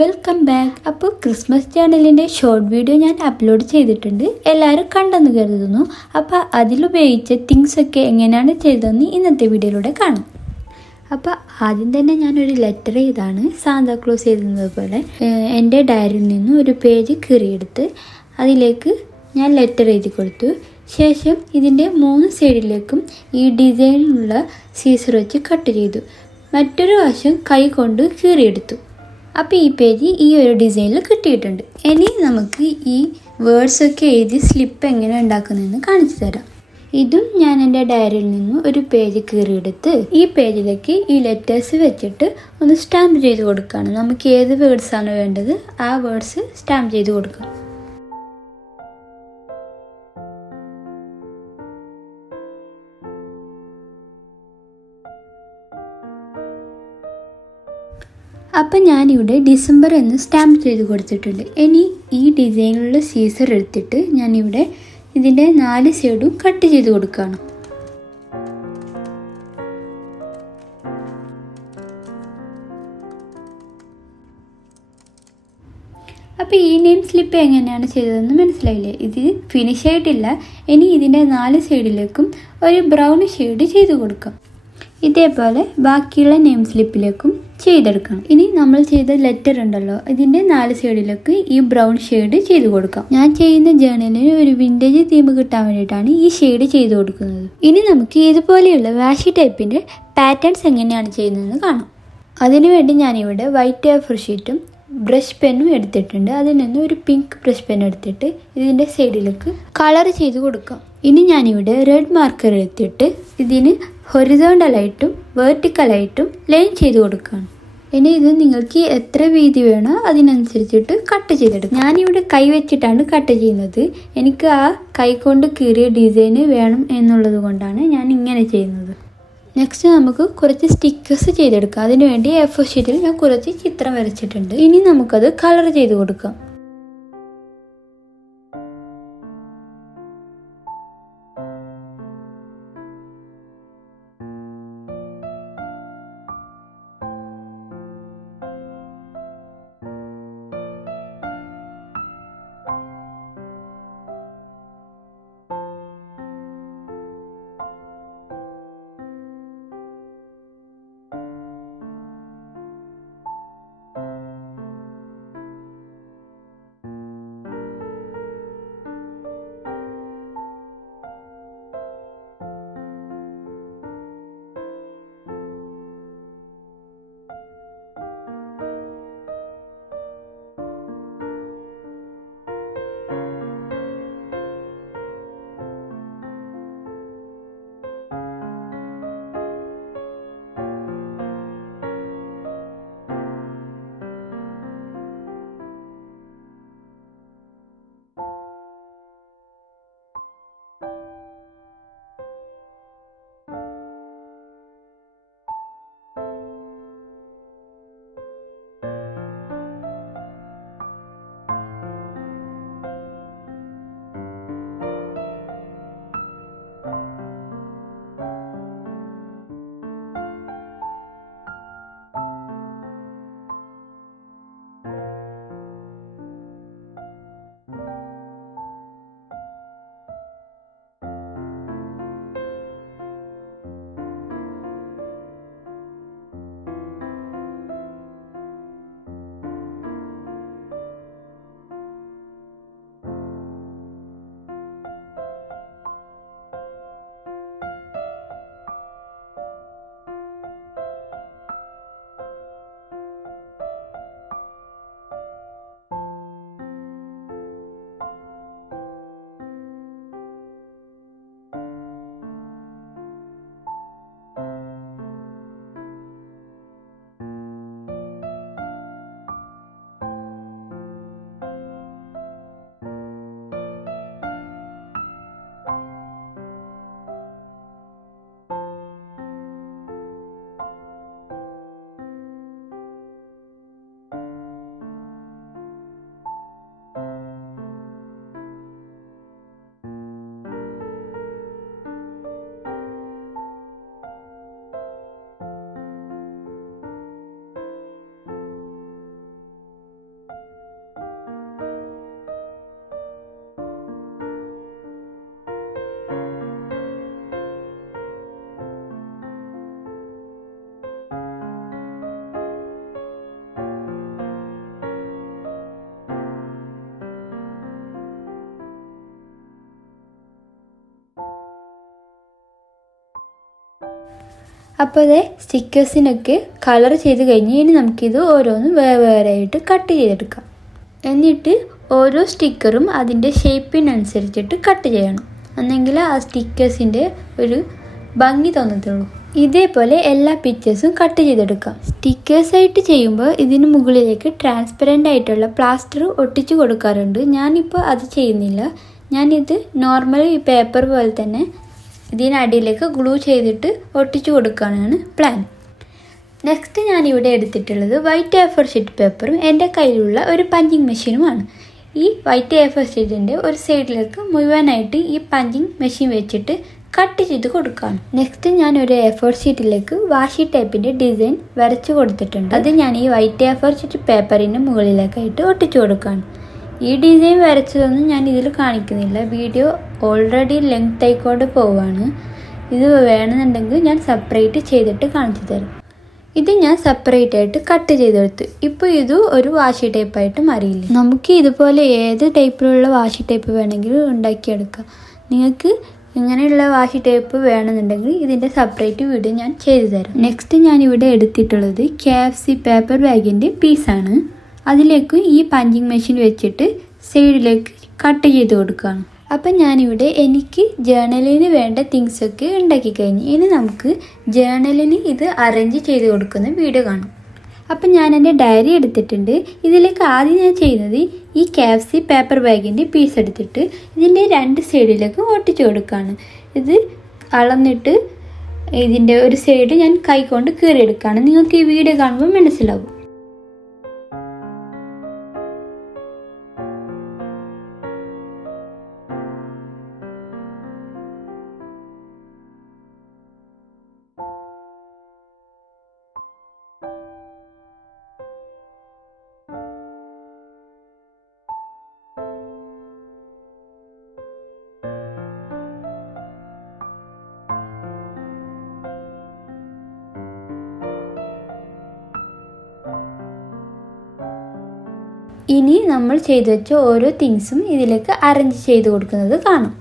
Welcome back. അപ്പോൾ Christmas ചാനലിൻ്റെ short video ഞാൻ അപ്ലോഡ് ചെയ്തിട്ടുണ്ട്, എല്ലാവരും കണ്ടെന്ന് കരുതുന്നു. അപ്പോൾ അതിലുപയോഗിച്ച തിങ്സൊക്കെ എങ്ങനെയാണ് ചെയ്തതെന്ന് ഇന്നത്തെ വീഡിയോയിലൂടെ കാണാം. അപ്പോൾ ആദ്യം തന്നെ ഞാനൊരു ലെറ്റർ ചെയ്താണ് സാന്താക്ലോസ് എഴുതുന്നത് പോലെ എൻ്റെ ഡയറിയിൽ നിന്നും ഒരു പേജ് കീറിയെടുത്ത് അതിലേക്ക് ഞാൻ ലെറ്റർ എഴുതി കൊടുത്തു. ശേഷം ഇതിൻ്റെ 3 സൈഡിലേക്കും ഈ ഡിസൈനിലുള്ള സീസർ വെച്ച് കട്ട് ചെയ്തു. മറ്റൊരു വശം കൈ കൊണ്ട് കീറിയെടുത്തു. അപ്പോൾ ഈ പേജ് ഈ ഒരു ഡിസൈനിൽ കിട്ടിയിട്ടുണ്ട്. ഇനി നമുക്ക് ഈ വേർഡ്സൊക്കെ എഴുതി സ്ലിപ്പ് എങ്ങനെ ഉണ്ടാക്കുന്നതെന്ന് കാണിച്ചു തരാം. ഇതും ഞാൻ എൻ്റെ ഡയറിയിൽ നിന്നും ഒരു പേജ് കീറിയെടുത്ത് ഈ പേജിലേക്ക് ഈ ലെറ്റേഴ്സ് വെച്ചിട്ട് ഒന്ന് സ്റ്റാമ്പ് ചെയ്ത് കൊടുക്കുകയാണ്. നമുക്ക് ഏത് വേർഡ്സാണ് വേണ്ടത് ആ വേർഡ്സ് സ്റ്റാമ്പ് ചെയ്ത് കൊടുക്കാം. അപ്പം ഞാനിവിടെ ഡിസംബർ എന്ന് സ്റ്റാമ്പ് ചെയ്ത് കൊടുത്തിട്ടുണ്ട്. ഇനി ഈ ഡിസൈനിലുള്ള സീസർ എടുത്തിട്ട് ഞാനിവിടെ ഇതിൻ്റെ 4 സൈഡും കട്ട് ചെയ്ത് കൊടുക്കുകയാണ്. അപ്പോൾ ഈ നെയിം സ്ലിപ്പ് എങ്ങനെയാണ് ചെയ്തതെന്ന് മനസ്സിലായില്ലേ? ഇത് ഫിനിഷ് ആയിട്ടില്ല. ഇനി ഇതിൻ്റെ 4 സൈഡിലേക്കും ഒരു ബ്രൗൺ ഷെയ്ഡ് ചെയ്ത് കൊടുക്കാം. ഇതേപോലെ ബാക്കിയുള്ള നെയിം സ്ലിപ്പിലേക്കും ചെയ്തെടുക്കണം. ഇനി നമ്മൾ ചെയ്ത ലെറ്റർ ഉണ്ടല്ലോ, ഇതിൻ്റെ 4 സൈഡിലേക്ക് ഈ ബ്രൗൺ ഷെയ്ഡ് ചെയ്ത് കൊടുക്കാം. ഞാൻ ചെയ്യുന്ന ജേർണലിന് ഒരു വിൻറ്റേജ് തീം കിട്ടാൻ വേണ്ടിയിട്ടാണ് ഈ ഷെയ്ഡ് ചെയ്ത് കൊടുക്കുന്നത്. ഇനി നമുക്ക് ഇതുപോലെയുള്ള വാഷി ടൈപ്പിൻ്റെ പാറ്റേൺസ് എങ്ങനെയാണ് ചെയ്യുന്നതെന്ന് കാണാം. അതിനുവേണ്ടി ഞാനിവിടെ വൈറ്റ് A4 ഷീറ്റും ബ്രഷ് പെന്നും എടുത്തിട്ടുണ്ട്. അതിൽ നിന്ന് ഒരു പിങ്ക് ബ്രഷ് പെൻ എടുത്തിട്ട് ഇതിൻ്റെ സൈഡിലേക്ക് കളർ ചെയ്ത് കൊടുക്കാം. ഇനി ഞാനിവിടെ റെഡ് മാർക്കർ എടുത്തിട്ട് ഇതിന് ഹൊറിസോണ്ടലായിട്ടും വെർട്ടിക്കലായിട്ടും ലൈൻ ചെയ്ത് കൊടുക്കുകയാണ്. ഇനി ഇത് നിങ്ങൾക്ക് എത്ര വീതി വേണോ അതിനനുസരിച്ചിട്ട് കട്ട് ചെയ്തെടുക്കാം. ഞാനിവിടെ കൈ വെച്ചിട്ടാണ് കട്ട് ചെയ്യുന്നത്. എനിക്ക് ആ കൈ കൊണ്ട് കീറിയ ഡിസൈന് വേണം എന്നുള്ളത് കൊണ്ടാണ് ഞാൻ ഇങ്ങനെ ചെയ്യുന്നത്. നെക്സ്റ്റ് നമുക്ക് കുറച്ച് സ്റ്റിക്കേഴ്സ് ചെയ്തെടുക്കാം. അതിനുവേണ്ടി A4 ഷീറ്റിൽ ഞാൻ കുറച്ച് ചിത്രം വരച്ചിട്ടുണ്ട്. ഇനി നമുക്കത് കളർ ചെയ്ത് കൊടുക്കാം. അപ്പോൾ അതേ സ്റ്റിക്കേഴ്സിനൊക്കെ കളർ ചെയ്ത് കഴിഞ്ഞ് ഇനി നമുക്കിത് ഓരോന്നും വേറെ ആയിട്ട് കട്ട് ചെയ്തെടുക്കാം. എന്നിട്ട് ഓരോ സ്റ്റിക്കറും അതിൻ്റെ ഷേപ്പിനനുസരിച്ചിട്ട് കട്ട് ചെയ്യണം, എന്നെങ്കിൽ ആ സ്റ്റിക്കേഴ്സിൻ്റെ ഒരു ഭംഗി തോന്നത്തുള്ളൂ. ഇതേപോലെ എല്ലാ പിക്ചേഴ്സും കട്ട് ചെയ്തെടുക്കാം. സ്റ്റിക്കേഴ്സായിട്ട് ചെയ്യുമ്പോൾ ഇതിന് മുകളിലേക്ക് ട്രാൻസ്പെറൻ്റ് ആയിട്ടുള്ള പ്ലാസ്റ്റർ ഒട്ടിച്ചു കൊടുക്കാറുണ്ട്. ഞാനിപ്പോൾ അത് ചെയ്യുന്നില്ല. ഞാനിത് നോർമൽ ഈ പേപ്പർ പോലെ തന്നെ ഇതിനടിയിലേക്ക് ഗ്ലൂ ചെയ്തിട്ട് ഒട്ടിച്ചു കൊടുക്കാനാണ് പ്ലാൻ. നെക്സ്റ്റ് ഞാനിവിടെ എടുത്തിട്ടുള്ളത് വൈറ്റ് A4 ഷീറ്റ് പേപ്പറും എൻ്റെ കയ്യിലുള്ള ഒരു പഞ്ചിങ് മെഷീനുമാണ്. ഈ വൈറ്റ് A4 ഷീറ്റിൻ്റെ ഒരു സൈഡിലേക്ക് മുഴുവനായിട്ട് ഈ പഞ്ചിങ് മെഷീൻ വെച്ചിട്ട് കട്ട് ചെയ്ത് കൊടുക്കുകയാണ്. നെക്സ്റ്റ് ഞാൻ ഒരു A4 ഷീറ്റിലേക്ക് വാഷി ടൈപ്പിൻ്റെ ഡിസൈൻ വരച്ചു കൊടുത്തിട്ടുണ്ട്. അത് ഞാൻ ഈ വൈറ്റ് A4 ഷീറ്റ് പേപ്പറിൻ്റെ മുകളിലേക്കായിട്ട് ഒട്ടിച്ചു കൊടുക്കുകയാണ്. ഈ ഡിസൈൻ വരച്ചതൊന്നും ഞാൻ ഇതിൽ കാണിക്കുന്നില്ല, വീഡിയോ ഓൾറെഡി ലെങ്ത് ആയിക്കൊണ്ട് പോവുകയാണ്. ഇത് വേണമെന്നുണ്ടെങ്കിൽ ഞാൻ സെപ്പറേറ്റ് ചെയ്തിട്ട് കാണിച്ചു തരാം. ഇത് ഞാൻ സെപ്പറേറ്റ് ആയിട്ട് കട്ട് ചെയ്തെടുത്തു. ഇപ്പോൾ ഇത് ഒരു വാഷി ടൈപ്പായിട്ട് മാറിയില്ലേ. നമുക്ക് ഇതുപോലെ ഏത് ടൈപ്പിലുള്ള വാഷി ടൈപ്പ് വേണമെങ്കിലും ഉണ്ടാക്കിയെടുക്കാം. നിങ്ങൾക്ക് ഇങ്ങനെയുള്ള വാഷി ടൈപ്പ് വേണമെന്നുണ്ടെങ്കിൽ ഇതിൻ്റെ സെപ്പറേറ്റ് വീഡിയോ ഞാൻ ചെയ്തു തരാം. നെക്സ്റ്റ് ഞാനിവിടെ എടുത്തിട്ടുള്ളത് KFC പേപ്പർ ബാഗിൻ്റെ പീസാണ്. അതിലേക്ക് ഈ പഞ്ചിങ് മെഷീൻ വെച്ചിട്ട് സൈഡിലേക്ക് കട്ട് ചെയ്ത് കൊടുക്കുകയാണ്. അപ്പം ഞാനിവിടെ എനിക്ക് ജേർണലിന് വേണ്ട തിങ്സൊക്കെ ഉണ്ടാക്കി കഴിഞ്ഞു. ഇനി നമുക്ക് ജേർണലിന് ഇത് അറേഞ്ച് ചെയ്ത് കൊടുക്കുന്ന വീഡിയോ കാണാം. അപ്പം ഞാൻ എൻ്റെ ഡയറി എടുത്തിട്ടുണ്ട്. ഇതിലേക്ക് ആദ്യം ഞാൻ ചെയ്യുന്നത് ഈ KFC പേപ്പർ ബാഗിൻ്റെ പീസ് എടുത്തിട്ട് ഇതിൻ്റെ രണ്ട് സൈഡിലേക്ക് ഒട്ടിച്ചു കൊടുക്കുകയാണ്. ഇത് അളന്നിട്ട് ഇതിൻ്റെ ഒരു സൈഡ് ഞാൻ കൈകൊണ്ട് കീറിയെടുക്കുകയാണ്. നിങ്ങൾക്ക് ഈ വീഡിയോ കാണുമ്പോൾ മനസ്സിലാവും. ഇനി നമ്മൾ ചെയ്തു വെച്ച ഓരോ തിങ്സും ഇതിലേക്ക് അറേഞ്ച് ചെയ്ത് കൊടുക്കുന്നത് കാണാം.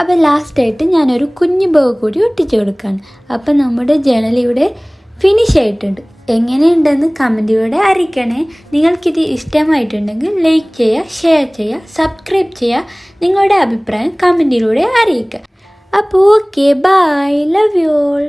അപ്പോൾ ലാസ്റ്റായിട്ട് ഞാനൊരു കുഞ്ഞു ബോ കൂടി ഒട്ടിച്ചു കൊടുക്കുകയാണ്. അപ്പം നമ്മുടെ ജേണൽ ഇവിടെ ഫിനിഷ് ആയിട്ടുണ്ട്. എങ്ങനെയുണ്ടെന്ന് കമൻറ്റിലൂടെ അറിയിക്കണേ. നിങ്ങൾക്കിത് ഇഷ്ടമായിട്ടുണ്ടെങ്കിൽ ലൈക്ക് ചെയ്യുക, ഷെയർ ചെയ്യുക, സബ്സ്ക്രൈബ് ചെയ്യുക. നിങ്ങളുടെ അഭിപ്രായം കമൻറ്റിലൂടെ അറിയിക്കുക. അപ്പോൾ okay, bye, love you all.